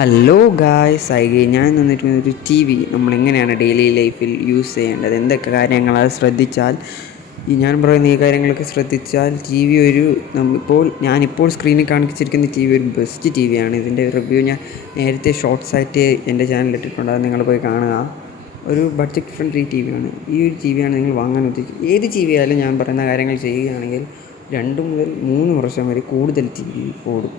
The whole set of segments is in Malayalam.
ഹലോ ഗായ്സ് ഞാൻ വന്നിട്ട് ടി വി നമ്മളെങ്ങനെയാണ് ഡെയിലി ലൈഫിൽ യൂസ് ചെയ്യേണ്ടത്, എന്തൊക്കെ കാര്യങ്ങൾ അത് ശ്രദ്ധിച്ചാൽ ഞാൻ പറയുന്ന ഈ കാര്യങ്ങളൊക്കെ ശ്രദ്ധിച്ചാൽ ടി വി ഞാനിപ്പോൾ സ്ക്രീനിൽ കാണിച്ചിരിക്കുന്ന ടി വി ഒരു ബെസ്റ്റ് ടി വിയാണ്. ഇതിൻ്റെ റിവ്യൂ ഞാൻ നേരത്തെ ഷോർട്ട്സായിട്ട് എൻ്റെ ചാനലിൽ ഇട്ടിട്ടുണ്ട്, അത് നിങ്ങൾ പോയി കാണുക. ഒരു ബഡ്ജറ്റ് ഫ്രണ്ട്ലി ടി വിയാണ്. ഈ ഒരു ടി വിയാണ് നിങ്ങൾ വാങ്ങാൻ ഉദ്ദേശിക്കുന്നത്. ഏത് ടി വി ആയാലും ഞാൻ പറയുന്ന കാര്യങ്ങൾ ചെയ്യുകയാണെങ്കിൽ 2 മുതൽ 3 വർഷം വരെ കൂടുതൽ ടി വി ഓടും.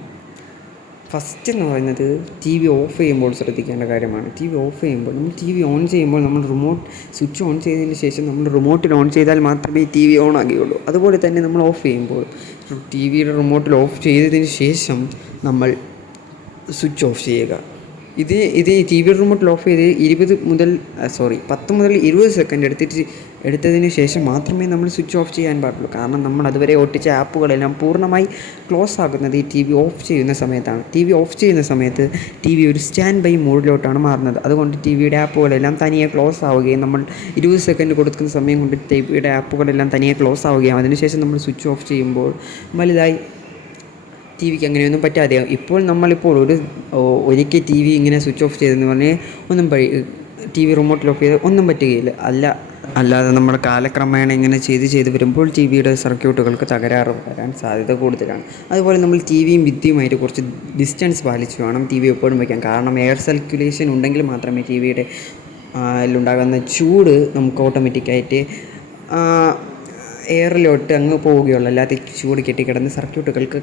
ഫസ്റ്റ് എന്ന് പറയുന്നത് ടി വി ഓഫ് ചെയ്യുമ്പോൾ ശ്രദ്ധിക്കേണ്ട കാര്യമാണ്. ടി വി ഓഫ് ചെയ്യുമ്പോൾ നമ്മൾ ടി വി ഓൺ ചെയ്യുമ്പോൾ നമ്മൾ റിമോട്ട് സ്വിച്ച് ഓൺ ചെയ്തതിന് ശേഷം നമ്മൾ റിമോട്ടിൽ ഓൺ ചെയ്താൽ മാത്രമേ ടി വി ഓൺ ആകുകയുള്ളൂ. അതുപോലെ തന്നെ നമ്മൾ ഓഫ് ചെയ്യുമ്പോൾ ടി വിയുടെ റിമോട്ടിൽ ഓഫ് ചെയ്തതിന് ശേഷം നമ്മൾ സ്വിച്ച് ഓഫ് ചെയ്യുക. ഇത് ടി വി റിമോട്ടിൽ ഓഫ് ചെയ്ത് 10 മുതൽ 20 സെക്കൻഡ് എടുത്തതിന് ശേഷം മാത്രമേ നമ്മൾ സ്വിച്ച് ഓഫ് ചെയ്യാൻ പാടുള്ളൂ. കാരണം നമ്മൾ അതുവരെ ഒട്ടിച്ച ആപ്പുകളെല്ലാം പൂർണ്ണമായി ക്ലോസ് ആകുന്നത് ഈ ടി വി ഓഫ് ചെയ്യുന്ന സമയത്താണ്. ടി വി ഓഫ് ചെയ്യുന്ന സമയത്ത് ടി വി ഒരു സ്റ്റാൻഡ് ബൈ മോഡിലോട്ടാണ് മാറുന്നത്. അതുകൊണ്ട് ടി വിയുടെ ആപ്പുകളെല്ലാം തനിയെ ക്ലോസ് ആവുകയും നമ്മൾ 20 സെക്കൻഡ് കൊടുക്കുന്ന സമയം കൊണ്ട് ടി വിയുടെ ആപ്പുകളെല്ലാം തനിയെ ക്ലോസ് ആവുകയും അതിനുശേഷം നമ്മൾ സ്വിച്ച് ഓഫ് ചെയ്യുമ്പോൾ വലുതായി ടി വിക്ക് അങ്ങനെയൊന്നും പറ്റാതെയാവും. നമ്മളിപ്പോൾ ഒരിക്കൽ ടി വി ഇങ്ങനെ സ്വിച്ച് ഓഫ് ചെയ്തെന്ന് പറഞ്ഞാൽ ടി വി റിമോട്ടിൽ ഓഫ് ചെയ്ത് ഒന്നും പറ്റുകയില്ല. അല്ലാതെ നമ്മൾ കാലക്രമേണ ഇങ്ങനെ ചെയ്ത് വരുമ്പോൾ ടി വിയുടെ സർക്യൂട്ടുകൾക്ക് തകരാറ് വരാൻ സാധ്യത കൂടുതലാണ്. അതുപോലെ നമ്മൾ ടി വിയും ഭിത്തിയുമായിട്ട് കുറച്ച് ഡിസ്റ്റൻസ് പാലിച്ച് വേണം ടി വി എപ്പോഴും വയ്ക്കാൻ. കാരണം എയർ സർക്കുലേഷൻ ഉണ്ടെങ്കിൽ മാത്രമേ ടി വിയുടെ ഉണ്ടാകുന്ന ചൂട് നമുക്ക് ഓട്ടോമാറ്റിക്കായിട്ട് എയറിലോട്ട് അങ്ങ് പോവുകയുള്ളൂ. അല്ലാതെ ചൂട് കെട്ടിക്കിടന്ന് സർക്യൂട്ടുകൾക്ക്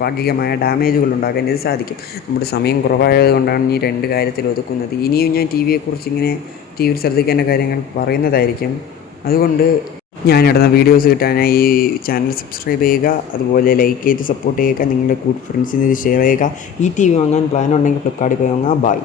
ഭാഗികമായ ഡാമേജുകൾ ഉണ്ടാകാൻ ഇത് സാധിക്കും. നമ്മുടെ സമയം കുറവായത് കൊണ്ടാണ് ഈ 2 കാര്യത്തിൽ ഒതുക്കുന്നത്. ഇനിയും ഞാൻ ടി വിയിൽ ശ്രദ്ധിക്കേണ്ട കാര്യങ്ങൾ പറയുന്നതായിരിക്കും. അതുകൊണ്ട് ഞാനിടുന്ന വീഡിയോസ് കിട്ടാനായി ഈ ചാനൽ സബ്സ്ക്രൈബ് ചെയ്യുക, അതുപോലെ ലൈക്ക് ചെയ്ത് സപ്പോർട്ട് ചെയ്യുക, നിങ്ങളുടെ ഗുഡ് ഫ്രണ്ട്സിന് ഇത് ഷെയർ ചെയ്യുക. ഈ ടി വി വാങ്ങാൻ പ്ലാൻ ഉണ്ടെങ്കിൽ ഫ്ലിപ്കാർട്ടിൽ പോയി വാങ്ങുക. ബൈ.